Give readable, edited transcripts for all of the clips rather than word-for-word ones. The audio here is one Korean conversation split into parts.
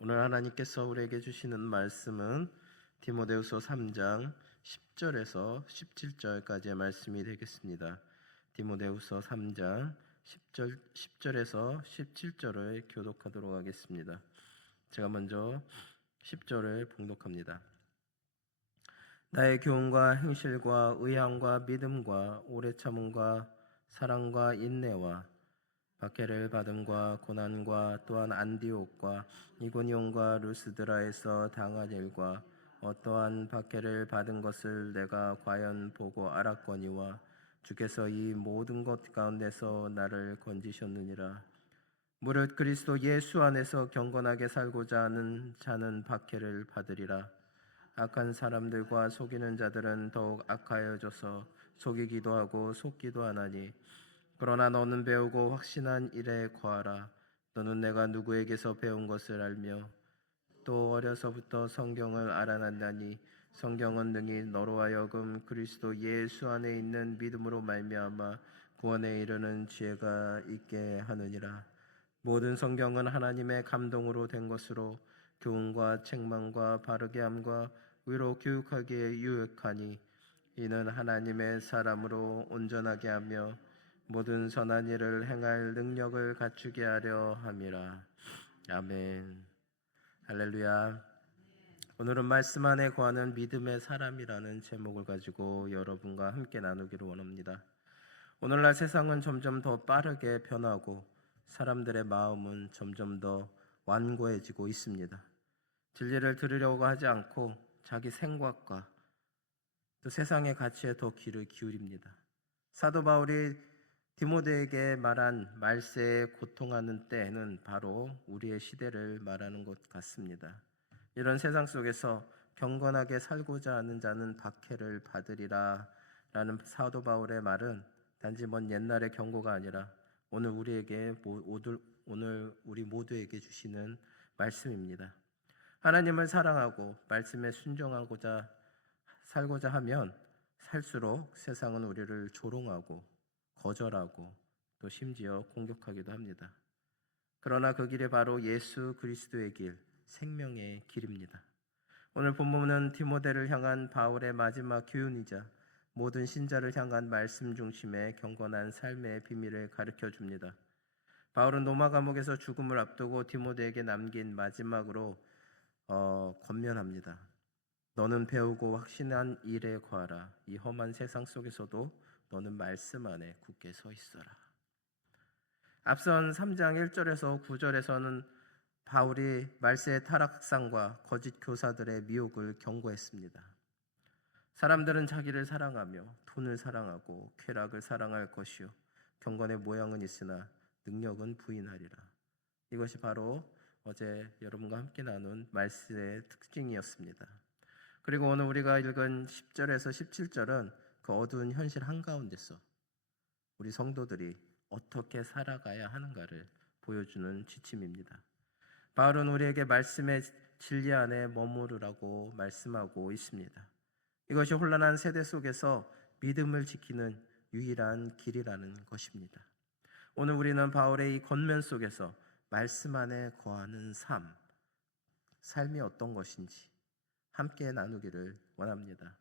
오늘 하나님께서 우리에게 주시는 말씀은 디모데후서 3장 10절에서 17절까지의 말씀이 되겠습니다. 디모데후서 3장 10절에서 17절을 교독하도록 하겠습니다. 제가 먼저 10절을 봉독합니다. 나의 교훈과 행실과 의향과 믿음과 오래 참음과 사랑과 인내와 박해를 받음과 고난과 또한 안디옥과 이고니온과 루스드라에서 당한 일과 어떠한 박해를 받은 것을 내가 과연 보고 알았거니와 주께서 이 모든 것 가운데서 나를 건지셨느니라. 무릇 그리스도 예수 안에서 경건하게 살고자 하는 자는 박해를 받으리라. 악한 사람들과 속이는 자들은 더욱 악하여져서 속이기도 하고 속기도 하나니, 그러나 너는 배우고 확신한 일에 거하라. 너는 내가 누구에게서 배운 것을 알며 또 어려서부터 성경을 알아낸다니, 성경은 능히 너로 하여금 그리스도 예수 안에 있는 믿음으로 말미암아 구원에 이르는 지혜가 있게 하느니라. 모든 성경은 하나님의 감동으로 된 것으로 교훈과 책망과 바르게 함과 의로 교육하기에 유익하니, 이는 하나님의 사람으로 온전하게 하며 모든 선한 일을 행할 능력을 갖추게 하려 함이라. 아멘. 할렐루야. 오늘은 말씀 안에 거하는 믿음의 사람이라는 제목을 가지고 여러분과 함께 나누기를 원합니다. 오늘날 세상은 점점 더 빠르게 변하고 사람들의 마음은 점점 더 완고해지고 있습니다. 진리를 들으려고 하지 않고 자기 생각과 또 세상의 가치에 더 귀를 기울입니다. 사도 바울이 디모데에게 말한 말세에 고통하는 때는 바로 우리의 시대를 말하는 것 같습니다. 이런 세상 속에서 경건하게 살고자 하는 자는 박해를 받으리라 라는 사도 바울의 말은 단지 먼 옛날의 경고가 아니라 오늘 우리 모두에게 주시는 말씀입니다. 하나님을 사랑하고 말씀에 순종하고자 살고자 하면 살수록 세상은 우리를 조롱하고 거절하고 또 심지어 공격하기도 합니다. 그러나 그 길이 바로 예수 그리스도의 길, 생명의 길입니다. 오늘 본문은 디모데를 향한 바울의 마지막 교훈이자 모든 신자를 향한 말씀 중심의 경건한 삶의 비밀을 가르쳐 줍니다. 바울은 로마 감옥에서 죽음을 앞두고 디모데에게 남긴 마지막으로 권면합니다. 너는 배우고 확신한 일에 거하라. 이 험한 세상 속에서도 너는 말씀 안에 굳게 서 있어라. 앞선 3장 1절에서 9절에서는 바울이 말세의 타락상과 거짓 교사들의 미혹을 경고했습니다. 사람들은 자기를 사랑하며 돈을 사랑하고 쾌락을 사랑할 것이요 경건의 모양은 있으나 능력은 부인하리라. 이것이 바로 어제 여러분과 함께 나눈 말세의 특징이었습니다. 그리고 오늘 우리가 읽은 10절에서 17절은 그 어두운 현실 한가운데서 우리 성도들이 어떻게 살아가야 하는가를 보여주는 지침입니다. 바울은 우리에게 말씀의 진리 안에 머무르라고 말씀하고 있습니다. 이것이 혼란한 세대 속에서 믿음을 지키는 유일한 길이라는 것입니다. 오늘 우리는 바울의 이 권면 속에서 말씀 안에 거하는 삶이 어떤 것인지 함께 나누기를 원합니다.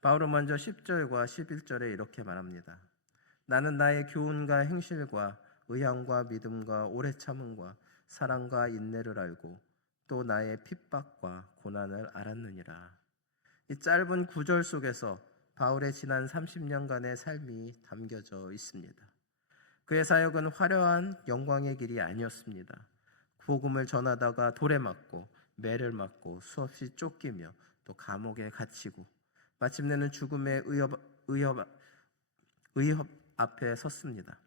바울은 먼저 10절과 11절에 이렇게 말합니다. 나는 나의 교훈과 행실과 의향과 믿음과 오래 참음과 사랑과 인내를 알고 또 나의 핍박과 고난을 알았느니라. 이 짧은 구절 속에서 바울의 지난 30년간의 삶이 담겨져 있습니다. 그의 사역은 화려한 영광의 길이 아니었습니다. 복음을 전하다가 돌에 맞고 매를 맞고 수없이 쫓기며 또 감옥에 갇히고 마침내는 죽음의 의협 앞에 섰습니다.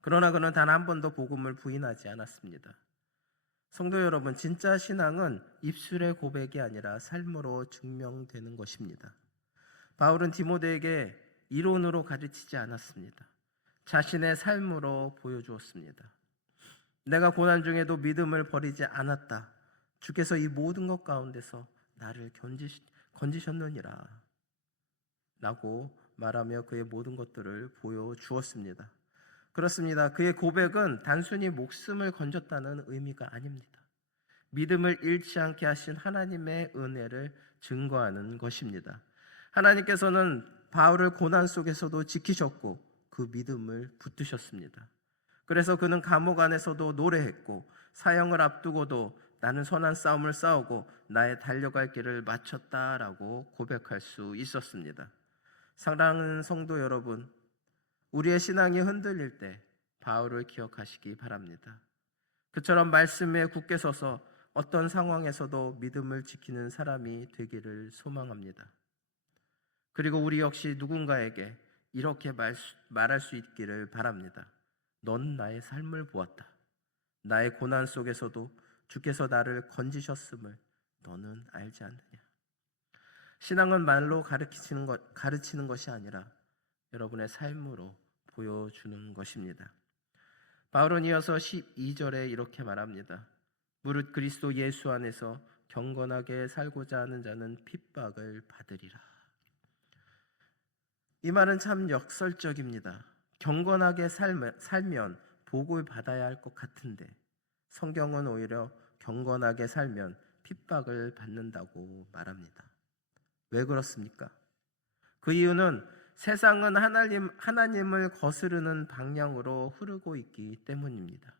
그러나 그는 단 한 번도 복음을 부인하지 않았습니다. 성도 여러분, 진짜 신앙은 입술의 고백이 아니라 삶으로 증명되는 것입니다. 바울은 디모데에게 이론으로 가르치지 않았습니다. 자신의 삶으로 보여주었습니다. 내가 고난 중에도 믿음을 버리지 않았다. 주께서 이 모든 것 가운데서 나를 건지셨느니라 라고 말하며 그의 모든 것들을 보여주었습니다. 그렇습니다. 그의 고백은 단순히 목숨을 건졌다는 의미가 아닙니다. 믿음을 잃지 않게 하신 하나님의 은혜를 증거하는 것입니다. 하나님께서는 바울을 고난 속에서도 지키셨고 그 믿음을 붙드셨습니다. 그래서 그는 감옥 안에서도 노래했고 사형을 앞두고도 나는 선한 싸움을 싸우고 나의 달려갈 길을 마쳤다라고 고백할 수 있었습니다. 사랑하는 성도 여러분, 우리의 신앙이 흔들릴 때 바울을 기억하시기 바랍니다. 그처럼 말씀에 굳게 서서 어떤 상황에서도 믿음을 지키는 사람이 되기를 소망합니다. 그리고 우리 역시 누군가에게 이렇게 말할 수 있기를 바랍니다. 넌 나의 삶을 보았다. 나의 고난 속에서도 주께서 나를 건지셨음을 너는 알지 않느냐. 신앙은 말로 가르치는 것이 아니라 여러분의 삶으로 보여주는 것입니다. 바울은 이어서 12절에 이렇게 말합니다. 무릇 그리스도 예수 안에서 경건하게 살고자 하는 자는 핍박을 받으리라. 이 말은 참 역설적입니다. 경건하게 살면 복을 받아야 할 것 같은데 성경은 오히려 경건하게 살면 핍박을 받는다고 말합니다. 왜 그렇습니까? 그 이유는 세상은 하나님을 거스르는 방향으로 흐르고 있기 때문입니다.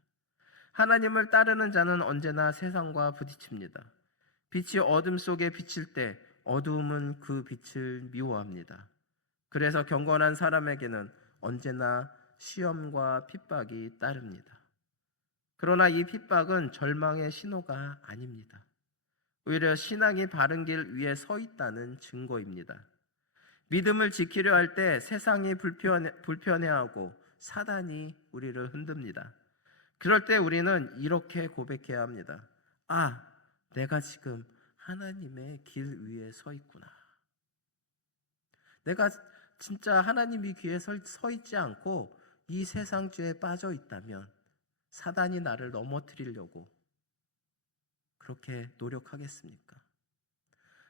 하나님을 따르는 자는 언제나 세상과 부딪힙니다. 빛이 어둠 속에 비칠 때 어두움은 그 빛을 미워합니다. 그래서 경건한 사람에게는 언제나 시험과 핍박이 따릅니다. 그러나 이 핍박은 절망의 신호가 아닙니다. 오히려 신앙이 바른 길 위에 서 있다는 증거입니다. 믿음을 지키려 할 때 세상이 불편해하고 사단이 우리를 흔듭니다. 그럴 때 우리는 이렇게 고백해야 합니다. 아, 내가 지금 하나님의 길 위에 서 있구나. 내가 진짜 하나님의 귀에 서 있지 않고 이 세상 죄에 빠져 있다면 사단이 나를 넘어뜨리려고 그렇게 노력하겠습니까?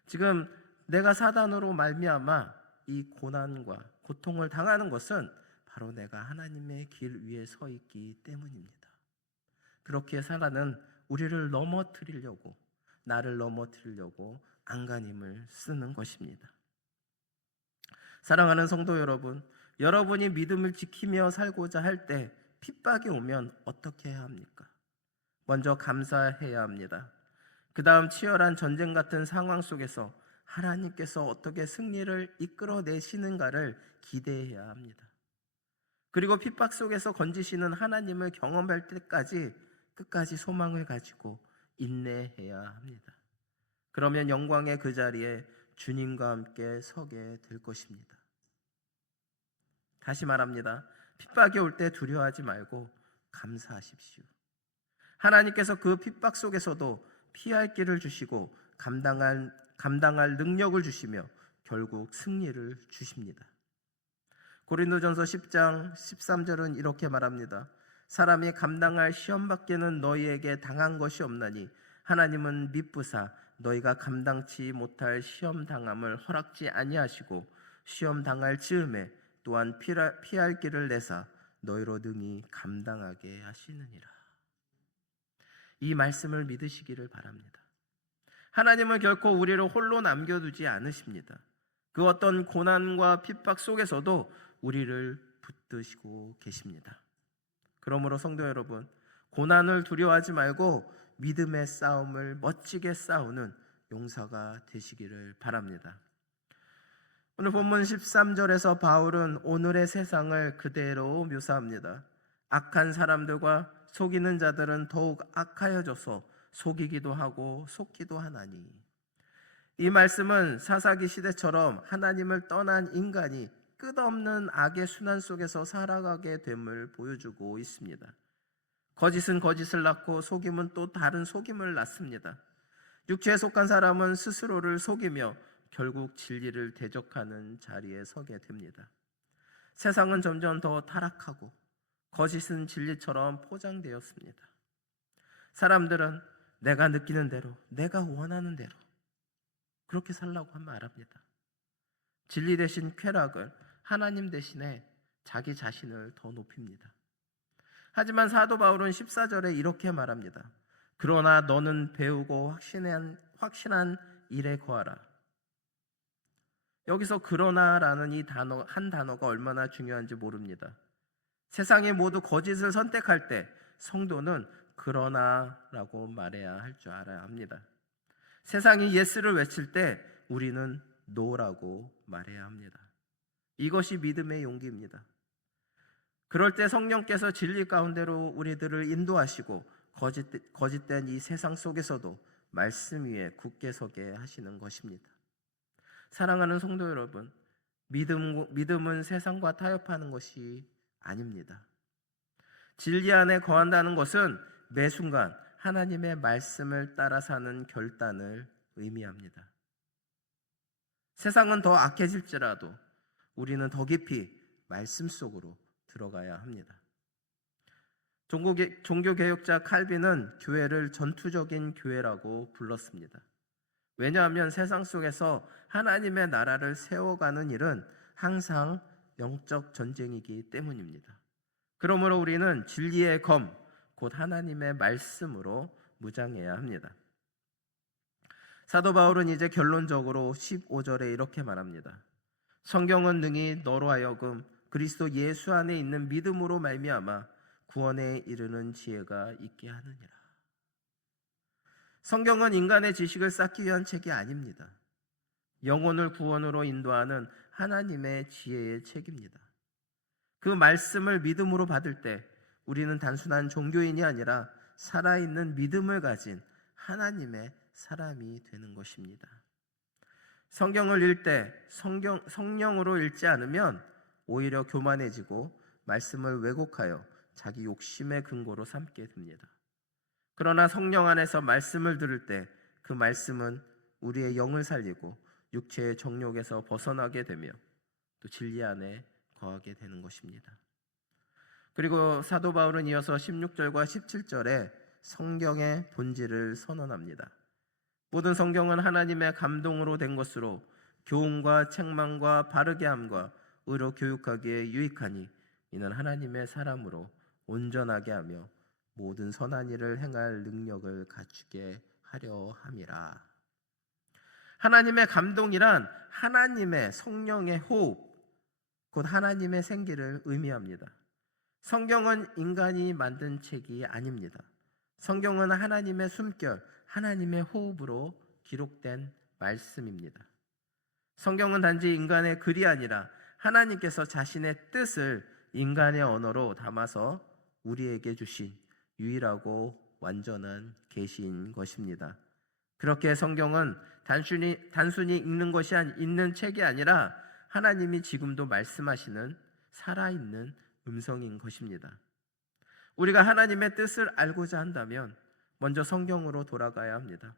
지금 내가 사단으로 말미암아 이 고난과 고통을 당하는 것은 바로 내가 하나님의 길 위에 서 있기 때문입니다. 그렇게 사단은 우리를 넘어뜨리려고, 나를 넘어뜨리려고 안간힘을 쓰는 것입니다. 사랑하는 성도 여러분, 여러분이 믿음을 지키며 살고자 할 때 핍박이 오면 어떻게 해야 합니까? 먼저 감사해야 합니다. 그 다음 치열한 전쟁 같은 상황 속에서 하나님께서 어떻게 승리를 이끌어내시는가를 기대해야 합니다. 그리고 핍박 속에서 건지시는 하나님을 경험할 때까지 끝까지 소망을 가지고 인내해야 합니다. 그러면 영광의 그 자리에 주님과 함께 서게 될 것입니다. 다시 말합니다. 핍박이 올 때 두려워하지 말고 감사하십시오. 하나님께서 그 핍박 속에서도 피할 길을 주시고 감당할 능력을 주시며 결국 승리를 주십니다. 고린도전서 10장 13절은 이렇게 말합니다. 사람이 감당할 시험 밖에는 너희에게 당한 것이 없나니 하나님은 미쁘사 너희가 감당치 못할 시험 당함을 허락지 아니하시고 시험 당할 즈음에 또한 피할 길을 내사 너희로 능히 감당하게 하시느니라. 이 말씀을 믿으시기를 바랍니다. 하나님은 결코 우리를 홀로 남겨두지 않으십니다. 그 어떤 고난과 핍박 속에서도 우리를 붙드시고 계십니다. 그러므로 성도 여러분, 고난을 두려워하지 말고 믿음의 싸움을 멋지게 싸우는 용사가 되시기를 바랍니다. 오늘 본문 13절에서 바울은 오늘의 세상을 그대로 묘사합니다. 악한 사람들과 속이는 자들은 더욱 악하여져서 속이기도 하고 속기도 하나니. 이 말씀은 사사기 시대처럼 하나님을 떠난 인간이 끝없는 악의 순환 속에서 살아가게 됨을 보여주고 있습니다. 거짓은 거짓을 낳고 속임은 또 다른 속임을 낳습니다. 육체에 속한 사람은 스스로를 속이며 결국 진리를 대적하는 자리에 서게 됩니다. 세상은 점점 더 타락하고 거짓은 진리처럼 포장되었습니다. 사람들은 내가 느끼는 대로, 내가 원하는 대로 그렇게 살라고 말합니다. 진리 대신 쾌락을, 하나님 대신에 자기 자신을 더 높입니다. 하지만 사도 바울은 14절에 이렇게 말합니다. 그러나 너는 배우고 확신한 일에 거하라. 여기서 그러나라는 이 한 단어가 얼마나 중요한지 모릅니다. 세상에 모두 거짓을 선택할 때 성도는 그러나라고 말해야 할 줄 알아야 합니다. 세상이 예스를 외칠 때 우리는 노라고 말해야 합니다. 이것이 믿음의 용기입니다. 그럴 때 성령께서 진리 가운데로 우리들을 인도하시고 거짓된 이 세상 속에서도 말씀 위에 굳게 서게 하시는 것입니다. 사랑하는 성도 여러분, 믿음은 세상과 타협하는 것이 아닙니다. 진리 안에 거한다는 것은 매 순간 하나님의 말씀을 따라 사는 결단을 의미합니다. 세상은 더 악해질지라도 우리는 더 깊이 말씀 속으로 들어가야 합니다. 종교개혁자 칼빈은 교회를 전투적인 교회라고 불렀습니다. 왜냐하면 세상 속에서 하나님의 나라를 세워가는 일은 항상 영적 전쟁이기 때문입니다. 그러므로 우리는 진리의 검, 곧 하나님의 말씀으로 무장해야 합니다. 사도 바울은 이제 결론적으로 15절에 이렇게 말합니다. 성경은 능히 너로 하여금 그리스도 예수 안에 있는 믿음으로 말미암아 구원에 이르는 지혜가 있게 하느니라. 성경은 인간의 지식을 쌓기 위한 책이 아닙니다. 영혼을 구원으로 인도하는 하나님의 지혜의 책입니다. 그 말씀을 믿음으로 받을 때 우리는 단순한 종교인이 아니라 살아있는 믿음을 가진 하나님의 사람이 되는 것입니다. 성경을 읽을 때 성령으로 읽지 않으면 오히려 교만해지고 말씀을 왜곡하여 자기 욕심의 근거로 삼게 됩니다. 그러나 성령 안에서 말씀을 들을 때 그 말씀은 우리의 영을 살리고 육체의 정욕에서 벗어나게 되며 또 진리 안에 거하게 되는 것입니다. 그리고 사도 바울은 이어서 16절과 17절에 성경의 본질을 선언합니다. 모든 성경은 하나님의 감동으로 된 것으로 교훈과 책망과 바르게 함과 의로 교육하기에 유익하니 이는 하나님의 사람으로 온전하게 하며 모든 선한 일을 행할 능력을 갖추게 하려 함이라. 하나님의 감동이란 하나님의 성령의 호흡, 곧 하나님의 생기를 의미합니다. 성경은 인간이 만든 책이 아닙니다. 성경은 하나님의 숨결, 하나님의 호흡으로 기록된 말씀입니다. 성경은 단지 인간의 글이 아니라 하나님께서 자신의 뜻을 인간의 언어로 담아서 우리에게 주신 유일하고 완전한 계시인 것입니다. 그렇게 성경은 단순히 읽는 책이 아니라 하나님이 지금도 말씀하시는 살아있는 음성인 것입니다. 우리가 하나님의 뜻을 알고자 한다면 먼저 성경으로 돌아가야 합니다.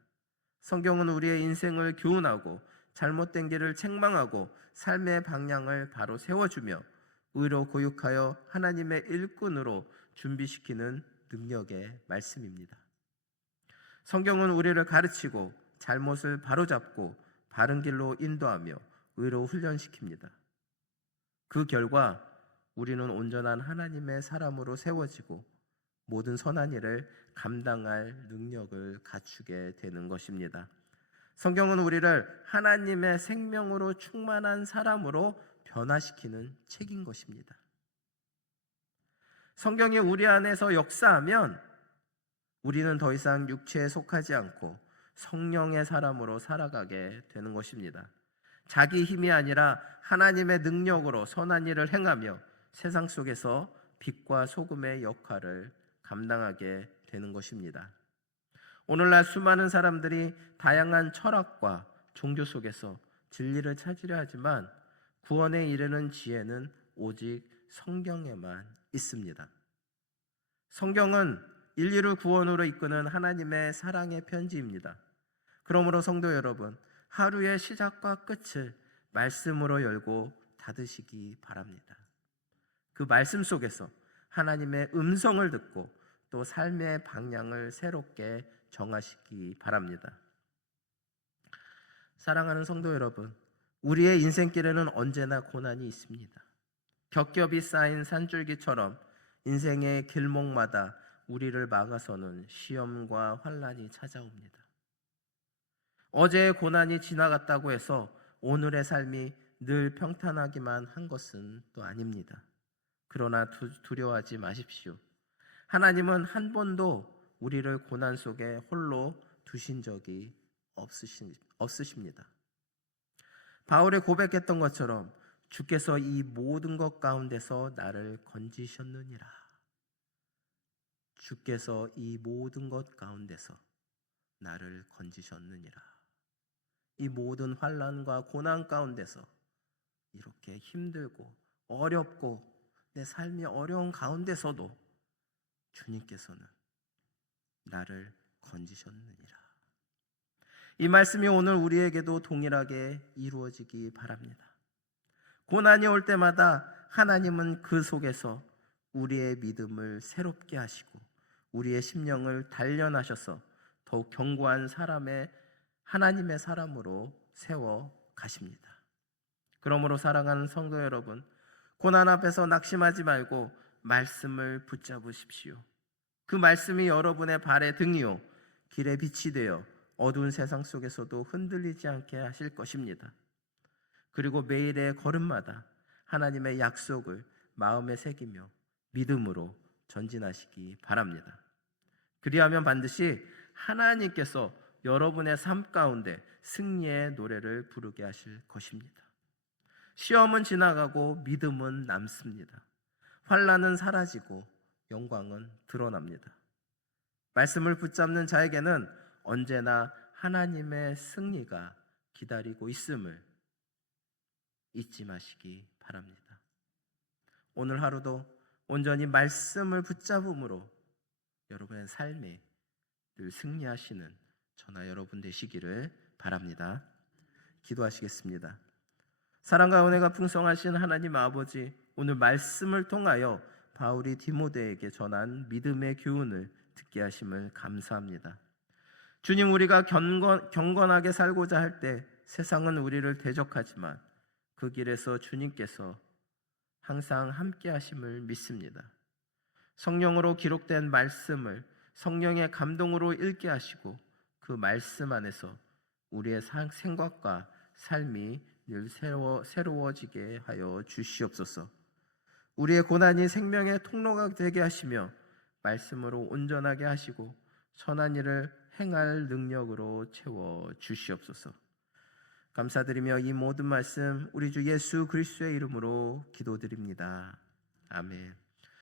성경은 우리의 인생을 교훈하고 잘못된 길을 책망하고 삶의 방향을 바로 세워주며 의로 교육하여 하나님의 일꾼으로 준비시키는 능력의 말씀입니다. 성경은 우리를 가르치고 잘못을 바로잡고 바른 길로 인도하며 의로 훈련시킵니다. 그 결과 우리는 온전한 하나님의 사람으로 세워지고 모든 선한 일을 감당할 능력을 갖추게 되는 것입니다. 성경은 우리를 하나님의 생명으로 충만한 사람으로 변화시키는 책인 것입니다. 성경이 우리 안에서 역사하면 우리는 더 이상 육체에 속하지 않고 성령의 사람으로 살아가게 되는 것입니다. 자기 힘이 아니라 하나님의 능력으로 선한 일을 행하며 세상 속에서 빛과 소금의 역할을 감당하게 되는 것입니다. 오늘날 수많은 사람들이 다양한 철학과 종교 속에서 진리를 찾으려 하지만 구원에 이르는 지혜는 오직 성경에만 있습니다. 성경은 인류를 구원으로 이끄는 하나님의 사랑의 편지입니다. 그러므로 성도 여러분, 하루의 시작과 끝을 말씀으로 열고 닫으시기 바랍니다. 그 말씀 속에서 하나님의 음성을 듣고 또 삶의 방향을 새롭게 정하시기 바랍니다. 사랑하는 성도 여러분, 우리의 인생길에는 언제나 고난이 있습니다. 겹겹이 쌓인 산줄기처럼 인생의 길목마다 우리를 막아서는 시험과 환난이 찾아옵니다. 어제의 고난이 지나갔다고 해서 오늘의 삶이 늘 평탄하기만 한 것은 또 아닙니다. 그러나 두려워하지 마십시오. 하나님은 한 번도 우리를 고난 속에 홀로 두신 적이 없으십니다. 바울이 고백했던 것처럼 주께서 이 모든 것 가운데서 나를 건지셨느니라. 주께서 이 모든 것 가운데서 나를 건지셨느니라. 이 모든 환난과 고난 가운데서 이렇게 힘들고 어렵고 내 삶이 어려운 가운데서도 주님께서는 나를 건지셨느니라. 이 말씀이 오늘 우리에게도 동일하게 이루어지기 바랍니다. 고난이 올 때마다 하나님은 그 속에서 우리의 믿음을 새롭게 하시고 우리의 심령을 단련하셔서 더욱 견고한 하나님의 사람으로 세워 가십니다. 그러므로 사랑하는 성도 여러분, 고난 앞에서 낙심하지 말고 말씀을 붙잡으십시오. 그 말씀이 여러분의 발의 등이요 길의 빛이 되어 어두운 세상 속에서도 흔들리지 않게 하실 것입니다. 그리고 매일의 걸음마다 하나님의 약속을 마음에 새기며 믿음으로 전진하시기 바랍니다. 그리하면 반드시 하나님께서 여러분의 삶 가운데 승리의 노래를 부르게 하실 것입니다. 시험은 지나가고 믿음은 남습니다. 환난은 사라지고 영광은 드러납니다. 말씀을 붙잡는 자에게는 언제나 하나님의 승리가 기다리고 있음을 잊지 마시기 바랍니다. 오늘 하루도 온전히 말씀을 붙잡음으로 여러분의 삶에 늘 승리하시는 저나 여러분 되시기를 바랍니다. 기도하시겠습니다. 사랑과 은혜가 풍성하신 하나님 아버지, 오늘 말씀을 통하여 바울이 디모데에게 전한 믿음의 교훈을 듣게 하심을 감사합니다. 주님, 우리가 경건하게 살고자 할 때 세상은 우리를 대적하지만 그 길에서 주님께서 항상 함께 하심을 믿습니다. 성령으로 기록된 말씀을 성령의 감동으로 읽게 하시고 그 말씀 안에서 우리의 생각과 삶이 늘 새로워지게 하여 주시옵소서. 우리의 고난이 생명의 통로가 되게 하시며 말씀으로 온전하게 하시고 선한 일을 행할 능력으로 채워 주시옵소서. 감사드리며 이 모든 말씀 우리 주 예수 그리스도의 이름으로 기도드립니다. 아멘.